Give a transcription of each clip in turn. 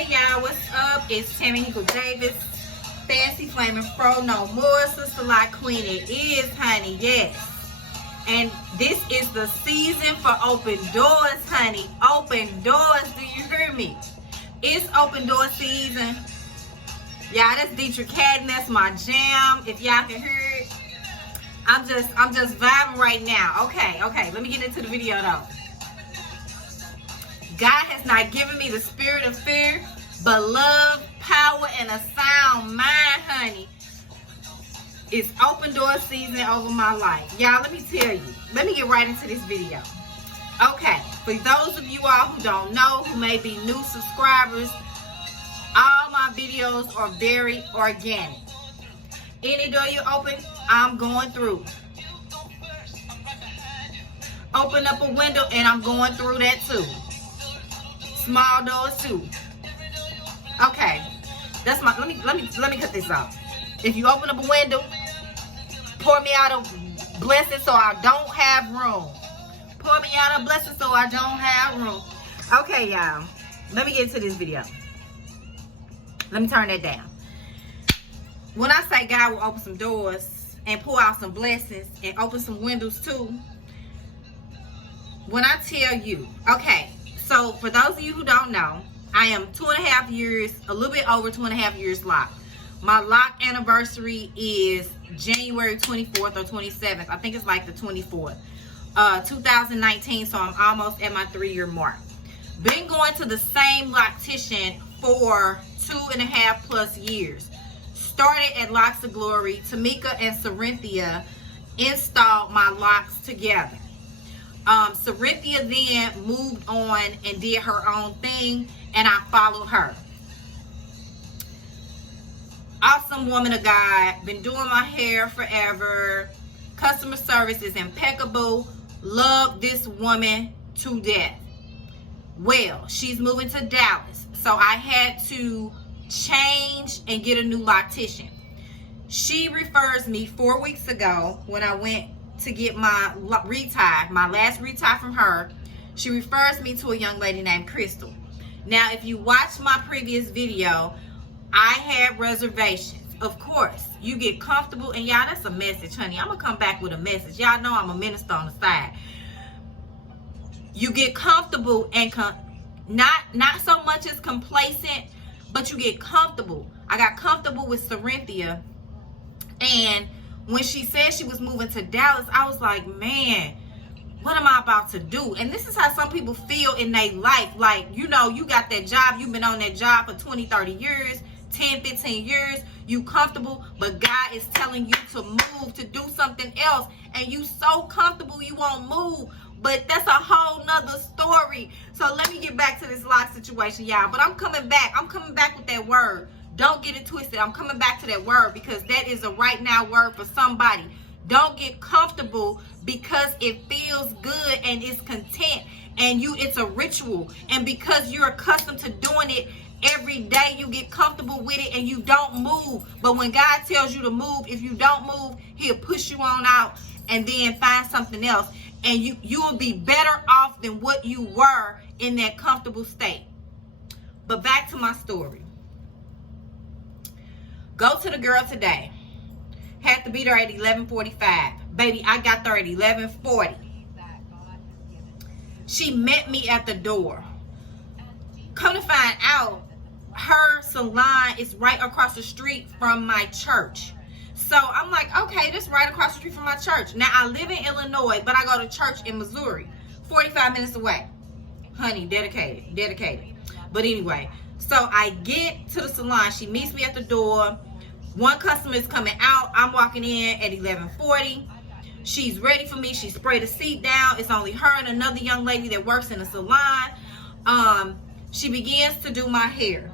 Hey y'all, what's up? It's Tammy Hinkle-Davis, Fancy Flaming Fro, no more, Sisterlock Queen. It is, honey, yes. And this is the season for open doors, honey. Open doors, do you hear me? It's open door season. Y'all, that's Dietrich Haddon, that's my jam. If y'all can hear it, I'm just vibing right now. Okay, let me get into the video though. God has not given me the spirit of fear, but love, power, and a sound mind, honey. It's open door season over my life. Y'all, let me tell you. Let me get right into this video. Okay, for those of you all who don't know, who may be new subscribers, all my videos are very organic. Any door you open, I'm going through. Open up a window and I'm going through that too. Small doors too. Okay, that's my. Let me cut this off. If you open up a window, pour me out a blessing so I don't have room. Pour me out a blessing so I don't have room. Okay, y'all. Let me get into this video. Let me turn that down. When I say God will open some doors and pour out some blessings and open some windows too, when I tell you, okay. So for those of you who don't know, I am 2.5 years, a little bit over 2.5 years locked. My lock anniversary is January 24th or 27th. I think it's like the 24th, 2019. So I'm almost at my 3-year mark. Been going to the same loctician for 2.5+ years. Started at Locks of Glory. Tamika and Sarinthia installed my locks together. Sarinthia then moved on and did her own thing, and I followed her. Awesome woman of God, been doing my hair forever. Customer service is impeccable. Love this woman to death. Well, she's moving to Dallas, so I had to change and get a new loctician. She refers me 4 weeks ago when I went to get my retie, my last retie from her. She refers me to a young lady named Crystal. Now, if you watch my previous video, I had reservations. Of course, you get comfortable, and y'all, that's a message, honey. I'm gonna come back with a message. Y'all know I'm a minister on the side. You get comfortable and not so much as complacent, but you get comfortable. I got comfortable with Sarinthia, and when she said she was moving to Dallas, I was like, man, what am I about to do? And this is how some people feel in their life. Like, you know, you got that job. You've been on that job for 20, 30 years, 10, 15 years. You comfortable, but God is telling you to move, to do something else. And you so comfortable you won't move. But that's a whole nother story. So let me get back to this lock situation, y'all. But I'm coming back. I'm coming back with that word. Don't get it twisted. I'm coming back to that word because that is a right now word for somebody. Don't get comfortable because it feels good and it's content and it's a ritual. And because you're accustomed to doing it every day, you get comfortable with it and you don't move. But when God tells you to move, if you don't move, he'll push you on out and then find something else. And you will be better off than what you were in that comfortable state. But back to my story. Go to the girl today. Had to be there at 11:45. Baby, I got there at 11:40. She met me at the door. Come to find out, her salon is right across the street from my church. So I'm like, okay, this is right across the street from my church. Now, I live in Illinois, but I go to church in Missouri. 45 minutes away. Honey, dedicated. But anyway, so I get to the salon. She meets me at the door. One customer is coming out. I'm walking in at 11:40. She's ready for me. She sprayed a seat down. It's only her and another young lady that works in the salon. She begins to do my hair.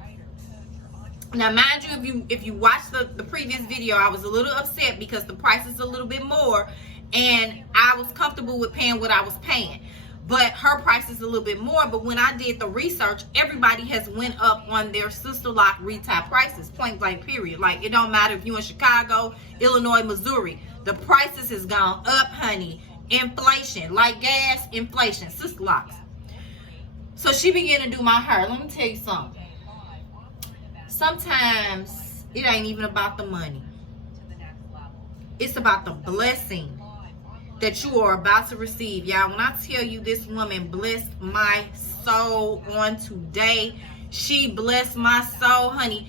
Now, mind you, if you watched the previous video, I was a little upset because the price is a little bit more, and I was comfortable with paying what I was paying. But her price is a little bit more. But when I did the research, everybody has went up on their Sisterlock retail prices, point blank period. Like, it don't matter if you're in Chicago, Illinois, Missouri. The prices has gone up, honey. Inflation, like gas, inflation, Sisterlocks. So she began to do my hair. Let me tell you something. sometimes it ain't even about the money. It's about the blessing that you are about to receive. Y'all, when I tell you this woman blessed my soul on today, she blessed my soul, honey.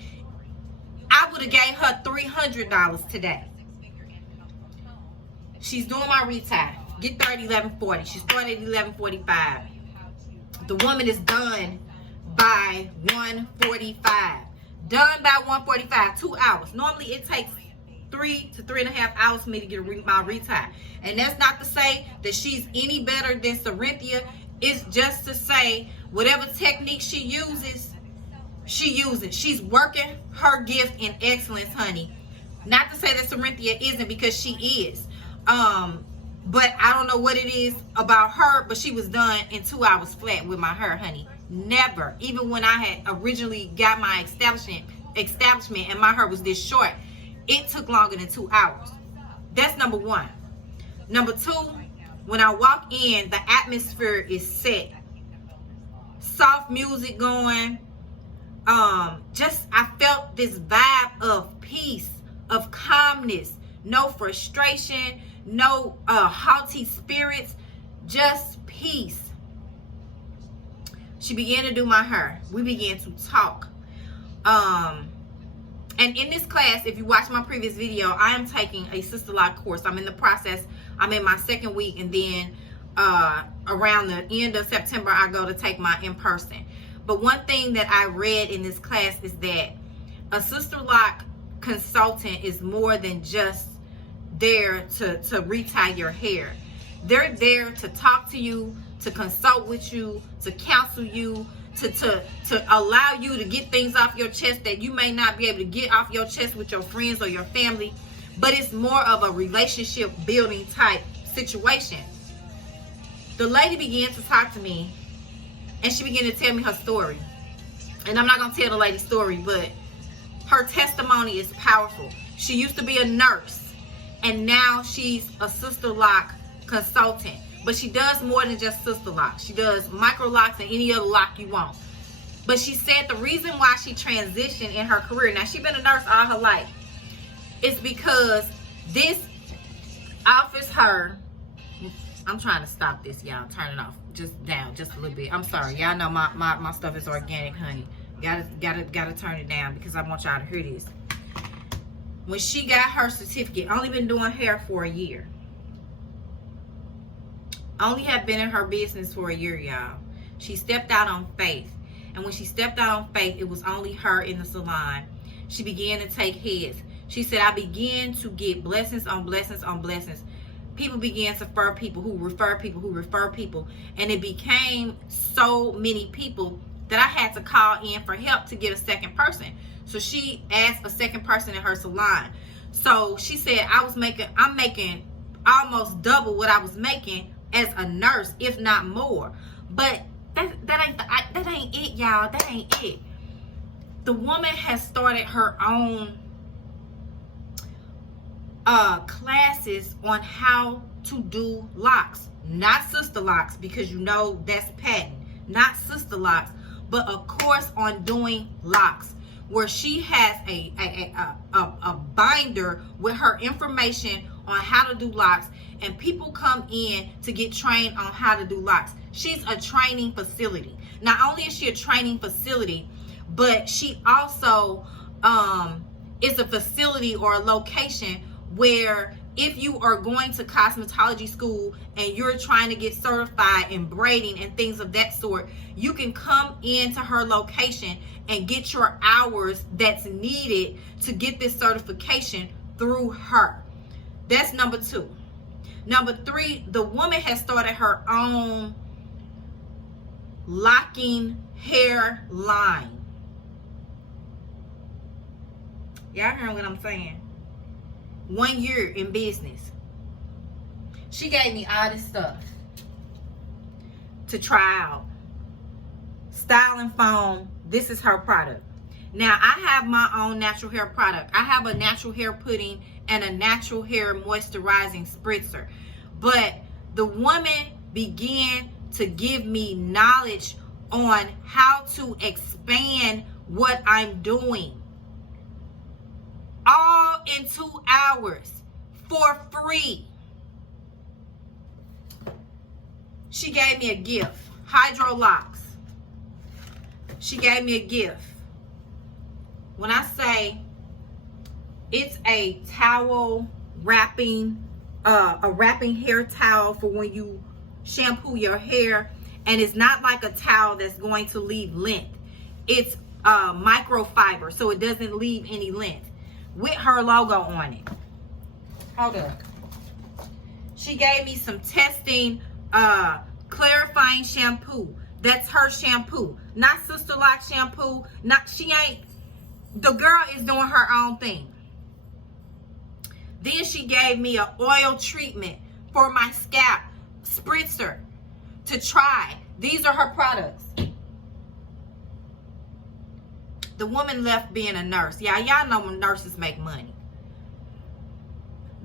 I would have gave her $300 today. She's doing my retie. Get 30, 11:40. She started at 11:45. The woman is done by 1:45. Done by 1:45. 2 hours. Normally it takes 3 to 3.5 hours for me to get my retie. And that's not to say that she's any better than Cynthia. It's just to say whatever technique she uses, she uses. She's working her gift in excellence, honey. Not to say that Cynthia isn't, because she is. But I don't know what it is about her, but she was done in 2 hours flat with my hair, honey. Never. Even when I had originally got my establishment and my hair was this short, it took longer than 2 hours. That's number one. Number two, when I walk in, the atmosphere is set. Soft music going. I felt this vibe of peace, of calmness, no frustration, no haughty spirits, just peace. She began to do my hair. We began to talk. And in this class, if you watch my previous video, I am taking a Sisterlock course. I'm in the process. I'm in my second week, and then around the end of September, I go to take my in-person. But one thing that I read in this class is that a Sisterlock consultant is more than just there to retie your hair. They're there to talk to you, to consult with you, to counsel you, to allow you to get things off your chest that you may not be able to get off your chest with your friends or your family. But it's more of a relationship building type situation. The lady began to talk to me, and she began to tell me her story. And I'm not going to tell the lady's story, but her testimony is powerful. She used to be a nurse, and now she's a Sisterlock consultant. But she does more than just Sisterlock. She does micro locks and any other lock you want. But she said the reason why she transitioned in her career, now she's been a nurse all her life, is because this offers her, I'm trying to stop this, y'all. Turn it off. Just down, just a little bit. I'm sorry. Y'all know my stuff is organic, honey. Gotta turn it down because I want y'all to hear this. When she got her certificate, only been doing hair for a year. Only have been in her business for a year, y'all. She stepped out on faith. And when she stepped out on faith, it was only her in the salon. She began to take heads. She said, I began to get blessings on blessings on blessings. People began to refer people who refer people who refer people. And it became so many people that I had to call in for help to get a second person. So she asked a second person in her salon. So she said, I'm making almost double what I was making as a nurse, if not more. But that ain't it, y'all. That ain't it. The woman has started her own classes on how to do locks. Not Sisterlocks, because you know that's patent. Not Sisterlocks, but a course on doing locks, where she has a binder with her information on how to do locks, and people come in to get trained on how to do locks. She's a training facility. Not only is she a training facility, but she also is a facility or a location where if you are going to cosmetology school and you're trying to get certified in braiding and things of that sort, you can come into her location and get your hours that's needed to get this certification through her. That's number two. Number three, the woman has started her own locking hair line. Y'all hearing what I'm saying? 1 year in business. She gave me all this stuff to try out. Styling foam. This is her product. Now, I have my own natural hair product. I have a natural hair pudding and a natural hair moisturizing spritzer. But the woman began to give me knowledge on how to expand what I'm doing. in 2 hours for free. She gave me a gift. Hydro locks. She gave me a gift. When I say it's a towel wrapping, a wrapping hair towel for when you shampoo your hair, and it's not like a towel that's going to leave lint. It's microfiber, so it doesn't leave any lint, with her logo on it. Hold up. She gave me some testing clarifying shampoo. That's her shampoo, not Sisterlock shampoo. The girl is doing her own thing. Then she gave me an oil treatment for my scalp, spritzer, to try. These are her products. The woman left being a nurse. Yeah, y'all know when nurses make money.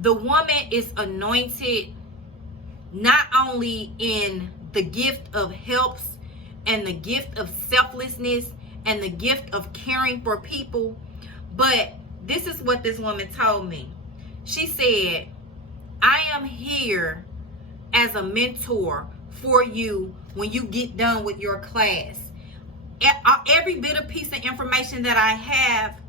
The woman is anointed not only in the gift of helps and the gift of selflessness and the gift of caring for people, but this is what this woman told me. She said, I am here as a mentor for you when you get done with your class. Every bit of piece of information that I have,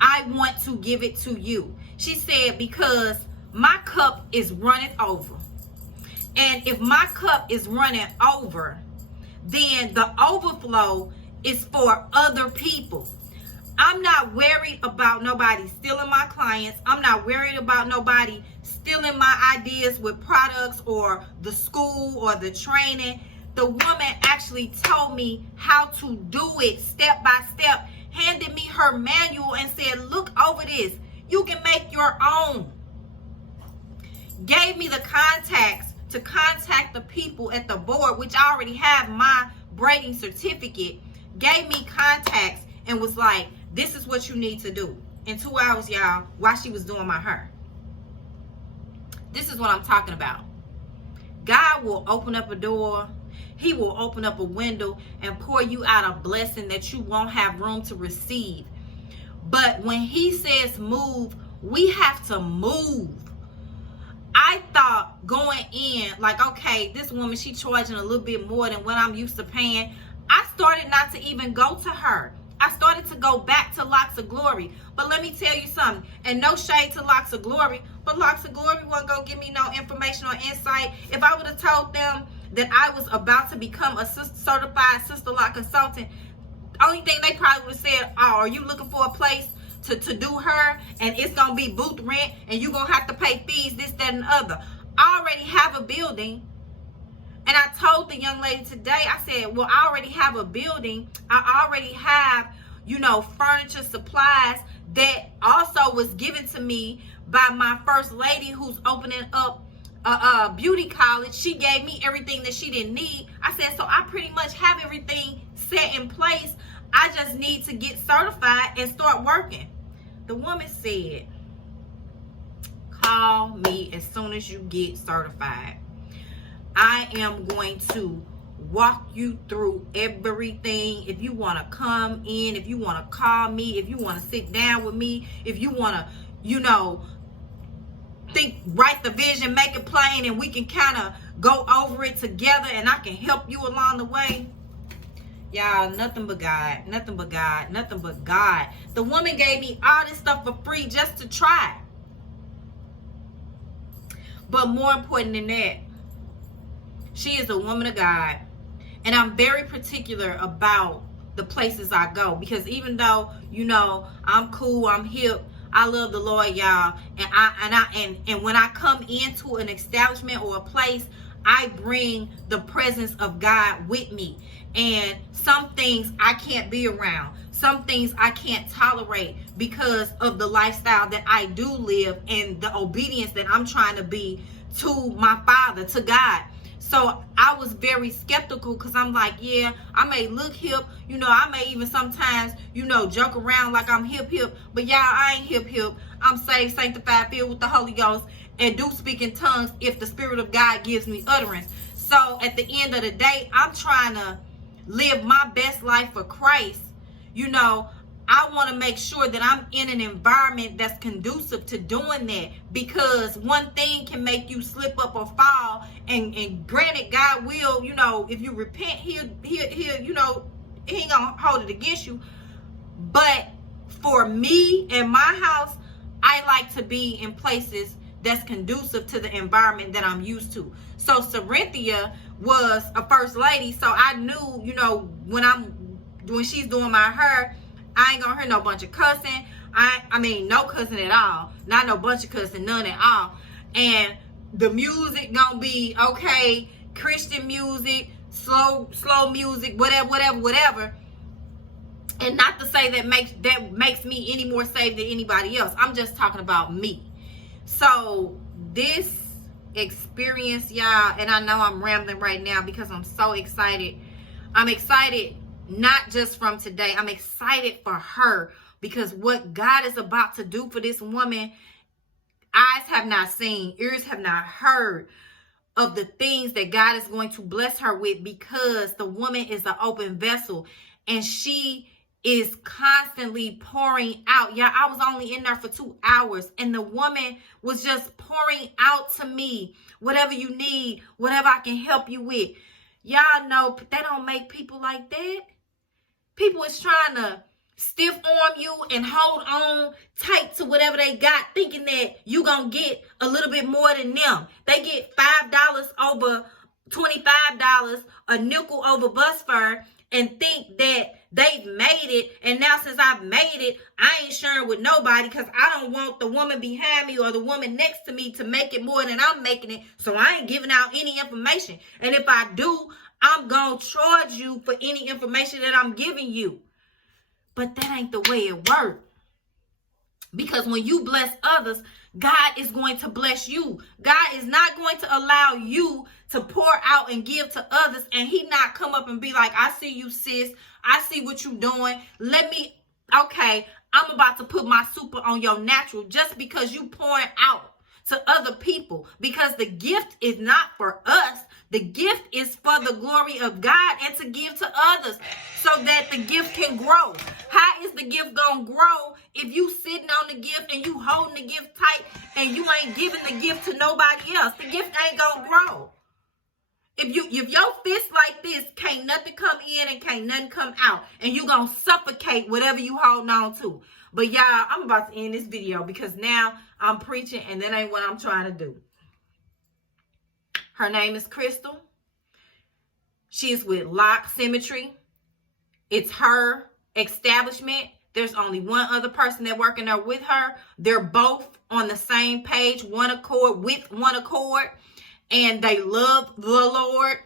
I want to give it to you. She said, because my cup is running over. And if my cup is running over, then the overflow is for other people. I'm not worried about nobody stealing my clients. I'm not worried about nobody stealing my ideas with products or the school or the training. The woman actually told me how to do it step by step, handed me her manual and said, look over this. You can make your own. Gave me the contacts to contact the people at the board, which I already have my braiding certificate. Gave me contacts and was like, this is what you need to do. In 2 hours, y'all, while she was doing my hair. This is what I'm talking about. God will open up a door. He will open up a window and pour you out a blessing that you won't have room to receive. But when he says move, we have to move. I thought going in, like, okay, this woman, she charging a little bit more than what I'm used to paying. I started not to even go to her. I started to go back to Locks of Glory. But let me tell you something, and no shade to Locks of Glory, but Locks of Glory wasn't going to give me no information or insight. If I would have told them that I was about to become a certified Sisterlock consultant, only thing they probably would have said, oh, are you looking for a place to do her, and it's going to be booth rent, and you're going to have to pay fees, this, that, and the other. I already have a building. And I told the young lady today, I said, well, I already have a building. I already have, furniture, supplies that also was given to me by my first lady who's opening up a beauty college. She gave me everything that she didn't need. I said, so I pretty much have everything set in place. I just need to get certified and start working. The woman said, call me as soon as you get certified. I am going to walk you through everything. If you want to come in, if you want to call me, if you want to sit down with me, if you want to, write the vision, make it plain, and we can kind of go over it together, and I can help you along the way. Y'all, nothing but God, nothing but God, nothing but God. The woman gave me all this stuff for free just to try. But more important than that, she is a woman of God. And I'm very particular about the places I go. Because even though, I'm cool, I'm hip, I love the Lord, y'all. And when I come into an establishment or a place, I bring the presence of God with me. And some things I can't be around. Some things I can't tolerate because of the lifestyle that I do live and the obedience that I'm trying to be to my Father, to God. So I was very skeptical because I'm like, yeah, I may look hip. I may even sometimes, joke around like I'm hip. But y'all, I ain't hip. I'm saved, sanctified, filled with the Holy Ghost, and do speak in tongues if the Spirit of God gives me utterance. So at the end of the day, I'm trying to live my best life for Christ. I want to make sure that I'm in an environment that's conducive to doing that, because one thing can make you slip up or fall, and granted, God will, you know, if you repent, he'll you know, he ain't gonna hold it against you. But for me and my house, I like to be in places that's conducive to the environment that I'm used to. So Sarinthia was a first lady, so I knew, you know, when she's doing my hair, I ain't gonna hear no bunch of cussing. I mean, no cussing at all. Not no bunch of cussing, none at all. And the music gonna be okay, Christian music, slow music, whatever. And not to say that makes me any more saved than anybody else. I'm just talking about me. So this experience, y'all, and I know I'm rambling right now because I'm so excited. I'm excited not just from today. I'm excited for her, because what God is about to do for this woman, eyes have not seen, ears have not heard of the things that God is going to bless her with, because the woman is an open vessel and she is constantly pouring out. Yeah, I was only in there for 2 hours and the woman was just pouring out to me, whatever you need, whatever I can help you with. Y'all know they don't make people like that. People is trying to stiff arm you and hold on tight to whatever they got, thinking that you gonna get a little bit more than them. They get $5 over $25, a nickel over bus fare, and think that they've made it. And now since I've made it, I ain't sharing with nobody, because I don't want the woman behind me or the woman next to me to make it more than I'm making it. So I ain't giving out any information. And if I do, I'm going to charge you for any information that I'm giving you. But that ain't the way it works. Because when you bless others, God is going to bless you. God is not going to allow you to pour out and give to others and he not come up and be like, I see you, sis. I see what you doing. Okay, I'm about to put my super on your natural just because you pouring out to other people. Because the gift is not for us. The gift is for the glory of God and to give to others so that the gift can grow. How is the gift going to grow if you sitting on the gift and you holding the gift tight and you ain't giving the gift to nobody else? The gift ain't going to grow. If your fist like this, can't nothing come in and can't nothing come out. And you going to suffocate whatever you holding on to. But y'all, I'm about to end this video because now I'm preaching and that ain't what I'm trying to do. Her name is Crystal. She is with Lock Symmetry. It's her establishment. There's only one other person that working there with her. They're both on the same page, one accord, and they love the Lord.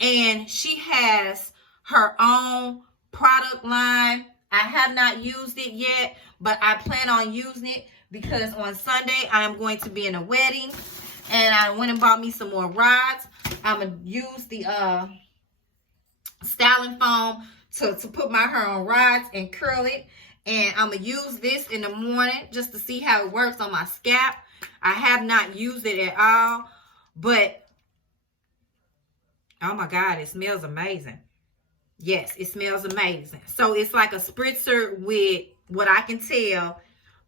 And she has her own product line. I have not used it yet, but I plan on using it because on Sunday I am going to be in a wedding. And I went and bought me some more rods. I'm going to use the styling foam to put my hair on rods and curl it. And I'm going to use this in the morning just to see how it works on my scalp. I have not used it at all. But, oh my God, it smells amazing. Yes, it smells amazing. So it's like a spritzer with, what I can tell,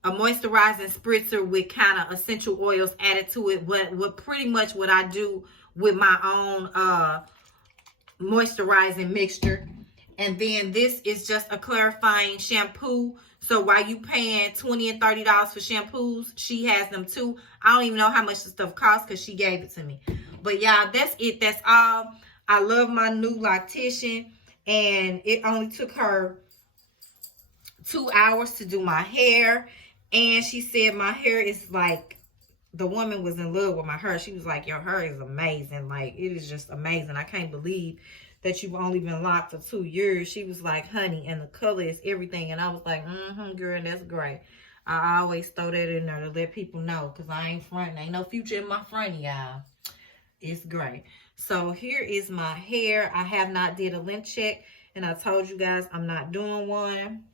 a moisturizing spritzer with kind of essential oils added to it. What pretty much what I do with my own moisturizing mixture. And then this is just a clarifying shampoo. So while you paying $20 and $30 for shampoos, she has them too. I don't even know how much the stuff costs because she gave it to me. But y'all, that's it. That's all. I love my new loctician. And it only took her 2 hours to do my hair. And she said my hair is like, the woman was in love with my hair. She was like, your hair is amazing. Like, it is just amazing. I can't believe that you've only been locked for 2 years. She was like, honey, and the color is everything. And I was like, girl, that's great. I always throw that in there to let people know because I ain't fronting. Ain't no future in my front, y'all. It's great. So here is my hair. I have not did a length check. And I told you guys I'm not doing one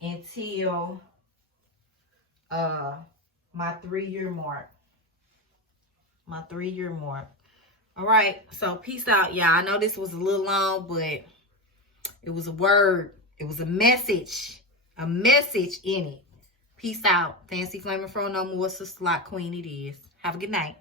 until my 3-year mark. My 3-year mark. All right, so peace out, y'all. I know this was a little long, but it was a word. It was a message in it. Peace out. Fancy Flaming Fro no more. Sisterlock Queen it is. Have a good night.